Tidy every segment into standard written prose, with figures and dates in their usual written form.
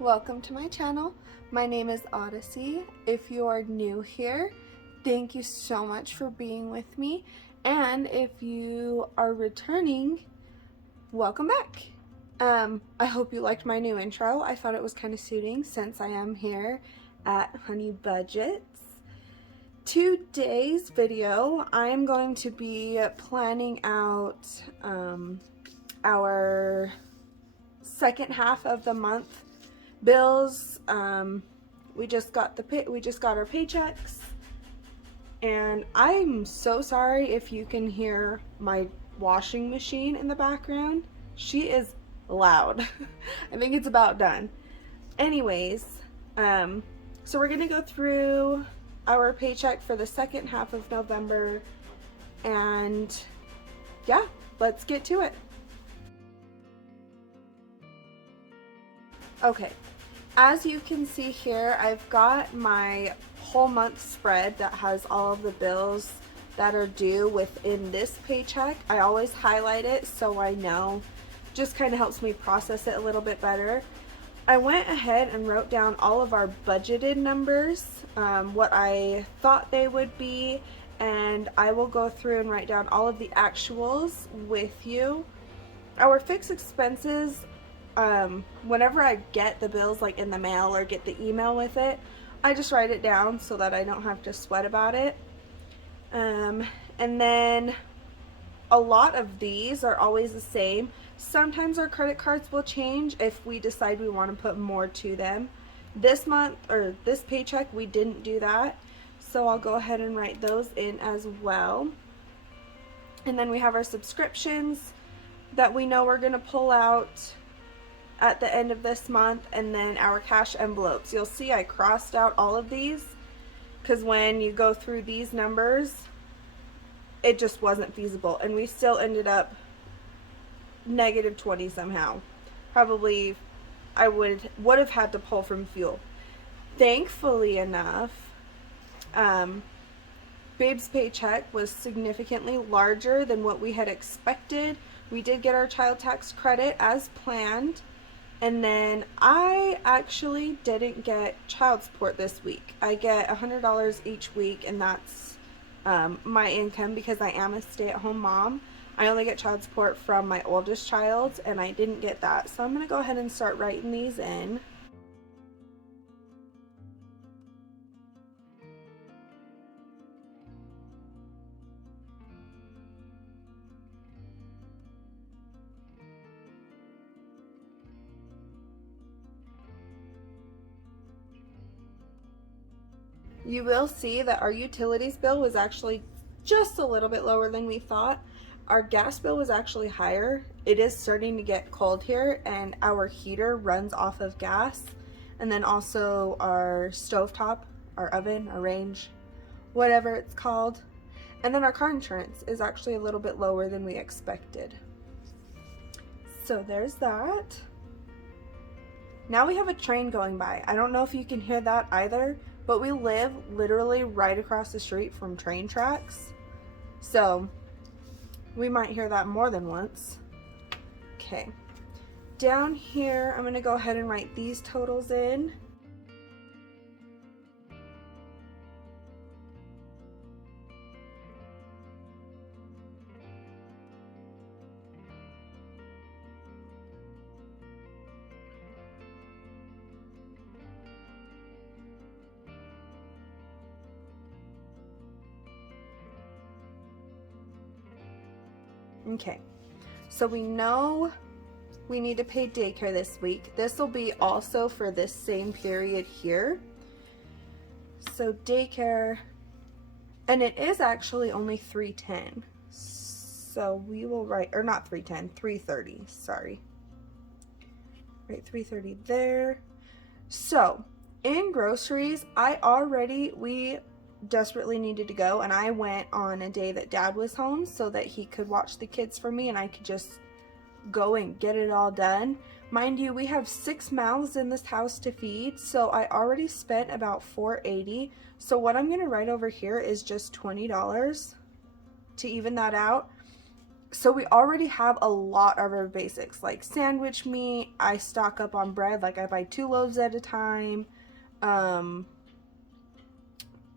Welcome to my channel. My name is Odyssey. If you are new here, thank you so much for being with me. And if you are returning, welcome back. I hope you liked my new intro. I thought it was kind of suiting since I am here at Honey Budgets. Today's video, I'm going to be planning out our second half of the month bills. We just got our paychecks, and I'm so sorry if you can hear my washing machine in the background. She is loud. I think it's about done. Anyways, so we're gonna go through our paycheck for the second half of November, and yeah, let's get to it. Okay, as you can see here, I've got my whole month spread that has all of the bills that are due within this paycheck. I always highlight it so I know. Just kind of helps me process it a little bit better. I went ahead and wrote down all of our budgeted numbers, what I thought they would be, and I will go through and write down all of the actuals with you. Our fixed expenses, whenever I get the bills like in the mail or get the email with it, I just write it down so that I don't have to sweat about it. And then a lot of these are always the same. Sometimes our credit cards will change if we decide we want to put more to them. This month, or this paycheck, we didn't do that, so I'll go ahead and write those in as well. And then we have our subscriptions that we know we're going to pull out at the end of this month, and then our cash envelopes. You'll see I crossed out all of these because when you go through these numbers, it just wasn't feasible, and we still ended up negative 20 somehow. Probably I would have had to pull from fuel. Thankfully enough, Babe's paycheck was significantly larger than what we had expected. We did get our child tax credit as planned. And then I actually didn't get child support this week. I get $100 each week, and that's my income because I am a stay-at-home mom. I only get child support from my oldest child, and I didn't get that. So I'm going to go ahead and start writing these in. You will see that our utilities bill was actually just a little bit lower than we thought. Our gas bill was actually higher. It is starting to get cold here, and our heater runs off of gas. And then also our stovetop, our oven, our range, whatever it's called. And then our car insurance is actually a little bit lower than we expected. So there's that. Now we have a train going by. I don't know if you can hear that either, but we live literally right across the street from train tracks. So we might hear that more than once. Okay. Down here, I'm going to go ahead and write these totals in. Okay, so we know we need to pay daycare this week. This will be also for this same period here. So daycare, and it is actually only $310. So we will write, or not $310, $330, sorry. Right, $330 there. So in groceries, we desperately needed to go, and I went on a day that Dad was home so that he could watch the kids for me and I could just go and get it all done. Mind you, we have 6 mouths in this house to feed, so I already spent about $480. So what I'm going to write over here is just $20 to even that out. So we already have a lot of our basics, like sandwich meat. I stock up on bread, like I buy 2 loaves at a time.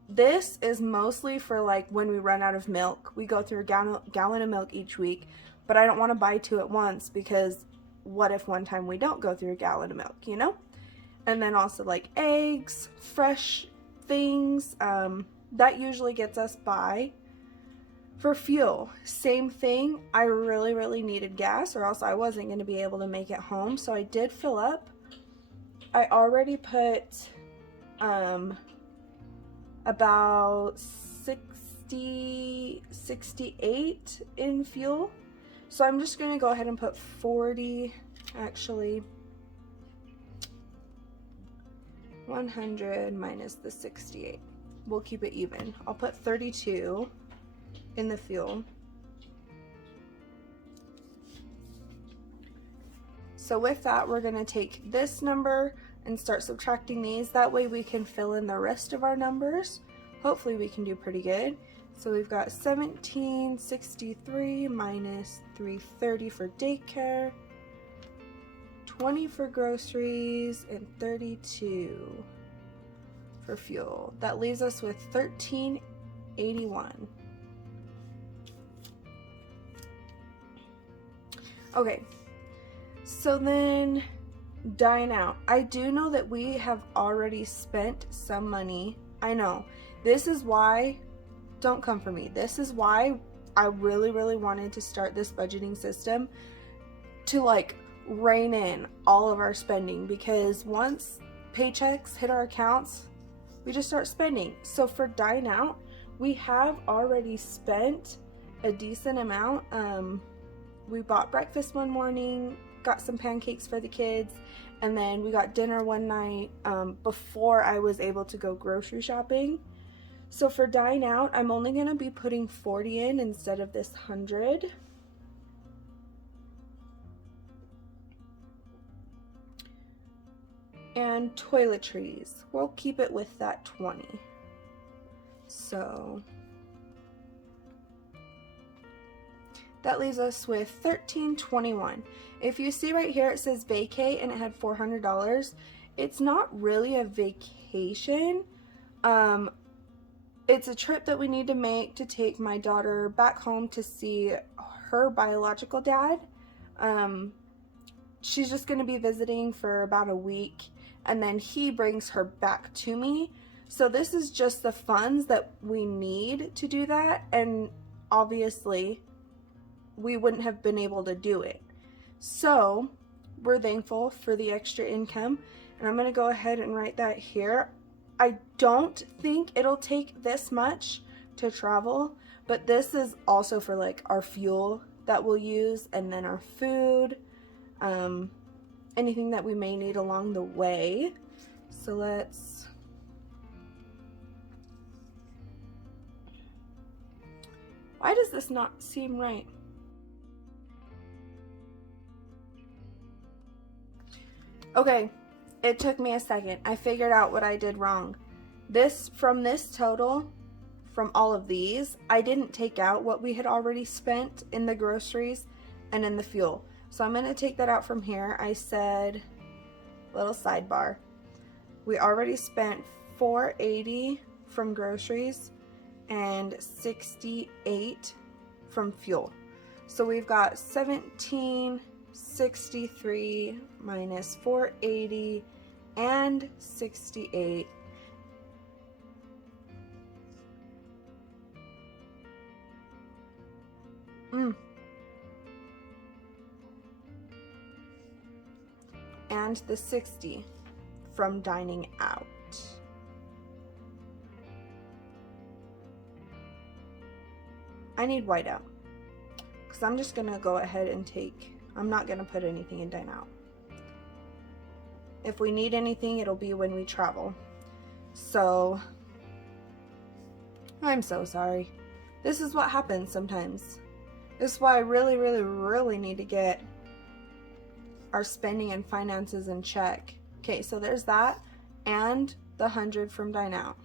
This is mostly for like when we run out of milk. We go through a gallon of milk each week, but I don't want to buy 2 at once because what if one time we don't go through a gallon of milk, you know? And then also like eggs, fresh things, that usually gets us by. For fuel, same thing. I really needed gas or else I wasn't going to be able to make it home. So I did fill up. I already put about 68 in fuel. So I'm just going to go ahead and put 40, actually 100 minus the 68. We'll keep it even. I'll put 32 in the fuel. So with that, we're going to take this number and start subtracting these. That way we can fill in the rest of our numbers. Hopefully we can do pretty good. So we've got 1763 minus 330 for daycare, 20 for groceries, and 32 for fuel. That leaves us with 1381. Okay, so then dine out. I do know that we have already spent some money. I know. This is why, don't come for me. This is why I really wanted to start this budgeting system to like rein in all of our spending, because once paychecks hit our accounts, we just start spending. So for dine out, we have already spent a decent amount. We bought breakfast one morning, got some pancakes for the kids, and then we got dinner one night before I was able to go grocery shopping. So for dine out, I'm only going to be putting 40 in instead of this 100. And toiletries, we'll keep it with that 20. So that leaves us with $13.21. If you see right here, it says vacay and it had $400. It's not really a vacation. It's a trip that we need to make to take my daughter back home to see her biological dad. She's just going to be visiting for about a week, and then he brings her back to me. So this is just the funds that we need to do that, and obviously we wouldn't have been able to do it. So we're thankful for the extra income, and I'm going to go ahead and write that here. I don't think it'll take this much to travel, but this is also for like our fuel that we'll use, and then our food, anything that we may need along the way. So let's why does this not seem right? Okay, it took me a second. I figured out what I did wrong. From this total, from all of these, I didn't take out what we had already spent in the groceries and in the fuel. So I'm going to take that out from here. I said, little sidebar, we already spent $480 from groceries and $68 from fuel. So we've got $17.63 minus $480 and $68. And the $60 from dining out. I need whiteout, because I'm just gonna go ahead and I'm not gonna put anything in dine out. If we need anything, it'll be when we travel. So I'm so sorry. This is what happens sometimes. This is why I really need to get our spending and finances in check. Okay, so there's that, and the 100 from dine out.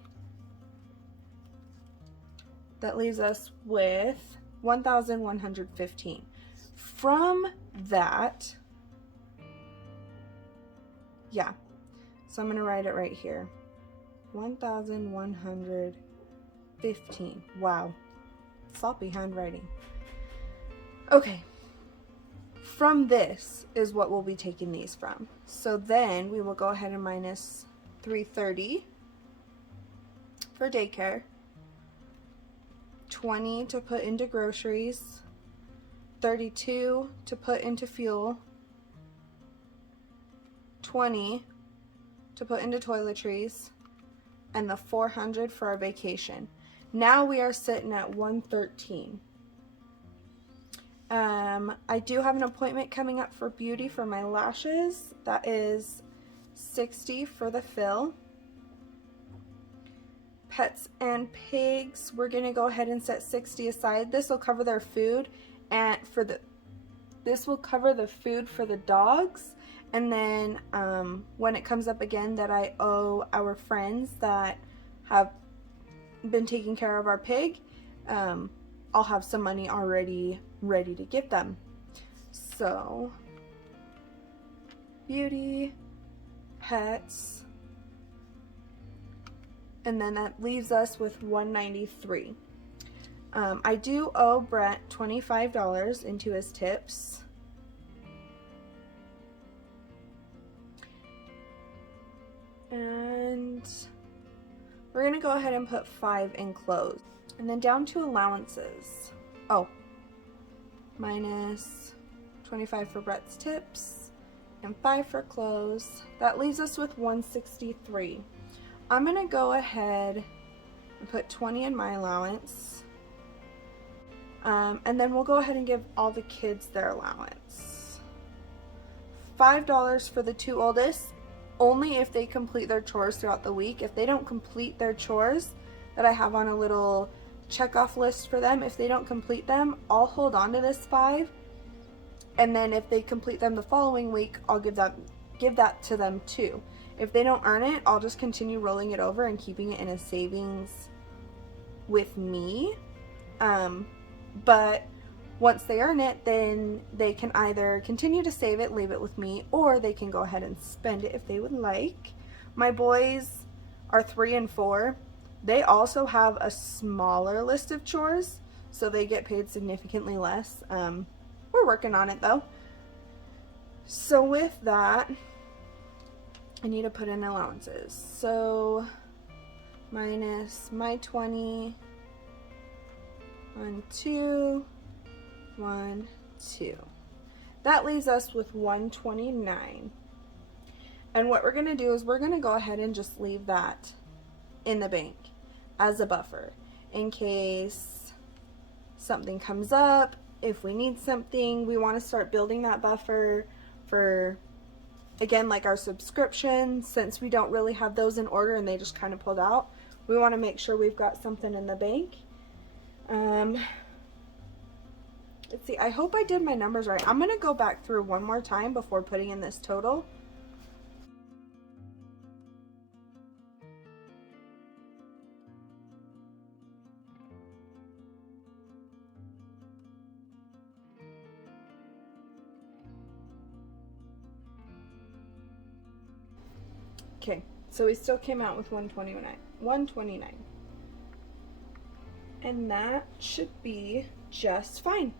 That leaves us with 1,115. From that, yeah, so I'm gonna write it right here. 1,115. Wow, sloppy handwriting. Okay, from this is what we'll be taking these from. So then we will go ahead and minus 330 for daycare, 20 to put into groceries, 32 to put into fuel, 20 to put into toiletries, and the 400 for our vacation. Now we are sitting at 113. I do have an appointment coming up for beauty for my lashes. That is 60 for the fill. Pets and pigs, we're gonna go ahead and set 60 aside. This will cover their food, and this will cover the food for the dogs. And then when it comes up again that I owe our friends that have been taking care of our pig, I'll have some money already ready to give them. So beauty, pets, and then that leaves us with 193. I do owe Brett $25 into his tips. And we're gonna go ahead and put 5 in clothes. And then down to allowances. Oh, minus 25 for Brett's tips and 5 for clothes. That leaves us with 163. I'm gonna go ahead and put 20 in my allowance. And then we'll go ahead and give all the kids their allowance. $5 for the 2 oldest, only if they complete their chores throughout the week. If they don't complete their chores that I have on a little check off list for them, if they don't complete them, I'll hold on to this 5. And then if they complete them the following week, I'll give that to them too. If they don't earn it, I'll just continue rolling it over and keeping it in a savings with me. But once they earn it, then they can either continue to save it, leave it with me, or they can go ahead and spend it if they would like. My boys are 3 and 4. They also have a smaller list of chores, so they get paid significantly less. We're working on it though. So with that, I need to put in allowances. So minus my 20, 1, 2, 1, 2. That leaves us with 129. And what we're going to do is we're going to go ahead and just leave that in the bank as a buffer in case something comes up. If we need something, we want to start building that buffer for, again, like our subscriptions. Since we don't really have those in order and they just kind of pulled out, we want to make sure we've got something in the bank. Let's see, I hope I did my numbers right. I'm going to go back through one more time before putting in this total. Okay, so we still came out with 129. And that should be just fine.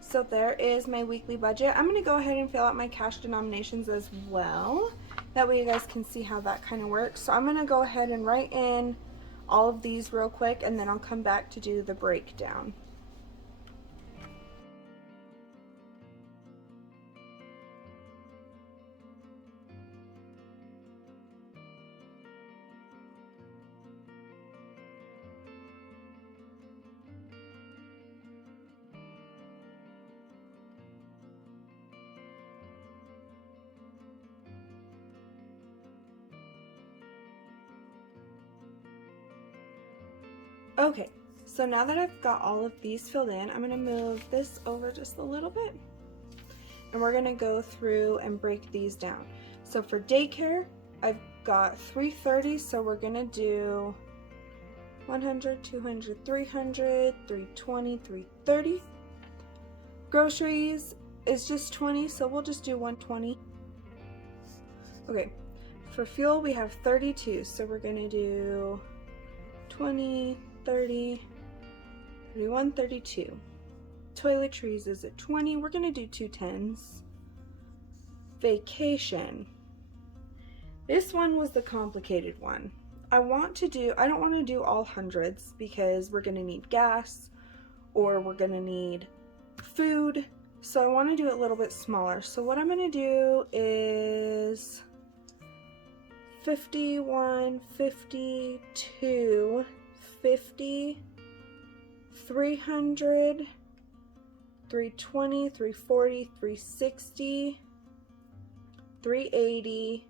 So there is my weekly budget. I'm going to go ahead and fill out my cash denominations as well. That way you guys can see how that kind of works. So I'm going to go ahead and write in all of these real quick, and then I'll come back to do the breakdown. Okay, so now that I've got all of these filled in, I'm going to move this over just a little bit. And we're going to go through and break these down. So for daycare, I've got $330, so we're going to do 100, 200, 300, 320, 330. Groceries is just 20, so we'll just do 120. Okay, for fuel we have 32, so we're gonna do 20, 30, 31, 32. Toiletries is at 20, we're gonna do 2 10s. Vacation. This one was the complicated one. I don't want to do all hundreds because we're gonna need gas or we're gonna need food. So I want to do it a little bit smaller. So what I'm gonna do is 51, 52, 50, 300, 320, 340, 360, 380,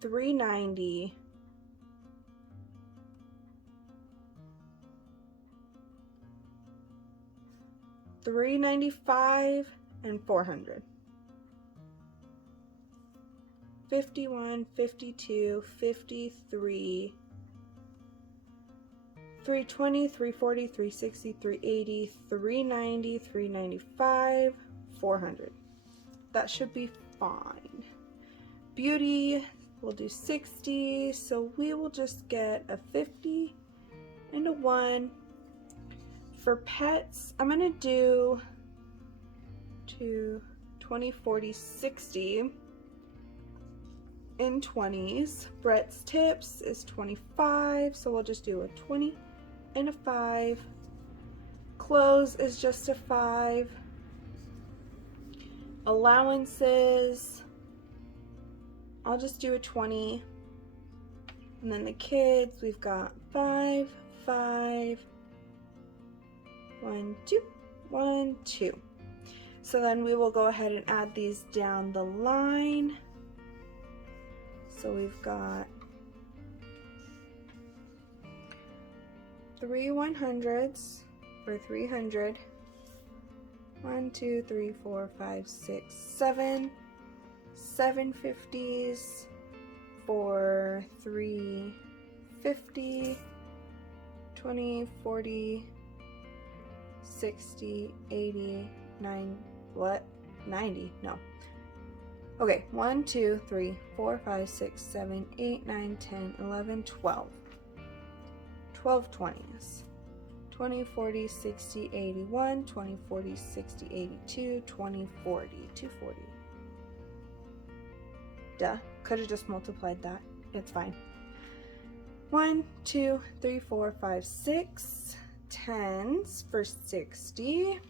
390, 395, and 400. 51, 52, 53, 320, 340, 360, 380, 390, 395, 400. That should be fine. Beauty, we'll do 60, so we will just get a 50 and a 1. For pets, I'm gonna do 20, 40, 60 in 20s. Brett's tips is 25, so we'll just do a 20 and a 5. Clothes is just a 5. Allowances, I'll just do a 20. And then the kids, we've got 5, 5, 1, 2, 1, 2. So then we will go ahead and add these down the line. So we've got 3 100s for 300. 1, 2, 3, 4, 5, 6, 7. 750s for 350. 20, 40, 60, 80, 9, what? 90, no. Okay, 1, 2, 3, 4, 5, 6, 7, 8, 9, 10, 11, 12. 12 20s. 20, 40, 60, 81, 20, 40, 60, 82, 20, 40, 240. Duh, could have just multiplied that. It's fine. 1, 2, 3, 4, 5, 6. 10s for 60.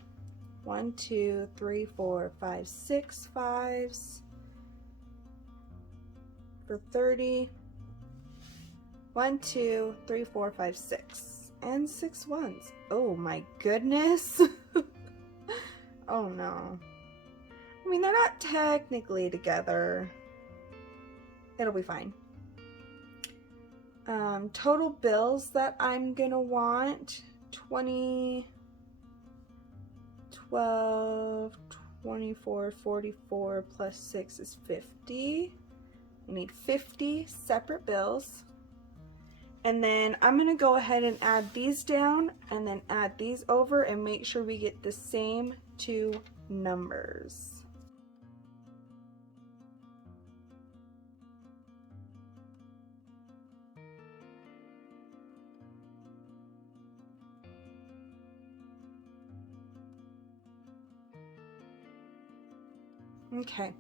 1, 2, 3, 4, 5, 6 5s for 30. 1, 2, 3, 4, 5, 6. And 6 1s. Oh my goodness. Oh no. I mean, they're not technically together. It'll be fine. Total bills that I'm gonna want: 20, 12, 24, 44 plus 6 is 50. We need 50 separate bills. And then I'm gonna go ahead and add these down and then add these over and make sure we get the same 2 numbers. Okay,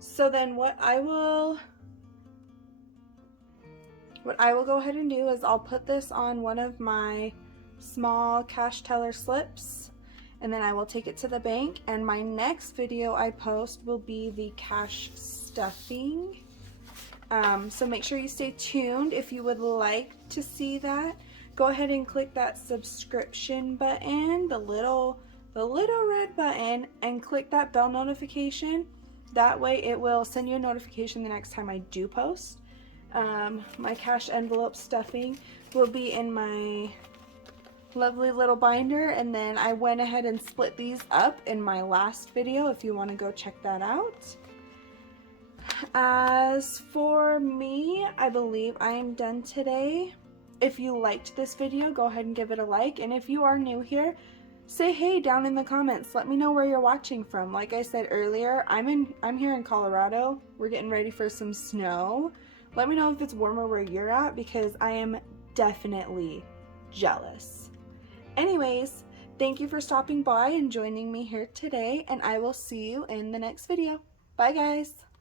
so then what I will go ahead and do is I'll put this on one of my small cash teller slips, and then I will take it to the bank, and my next video I post will be the cash stuffing. So make sure you stay tuned. If you would like to see that, go ahead and click that subscription button, the little red button, and click that bell notification. That way it will send you a notification the next time I do post. My cash envelope stuffing will be in my lovely little binder, and then I went ahead and split these up in my last video if you want to go check that out. as for me, I believe I am done today. If you liked this video, go ahead and give it a like. And if you are new here, say hey down in the comments. Let me know where you're watching from. Like I said earlier, I'm here in Colorado. We're getting ready for some snow. Let me know if it's warmer where you're at, because I am definitely jealous. Anyways, thank you for stopping by and joining me here today, and I will see you in the next video. Bye guys!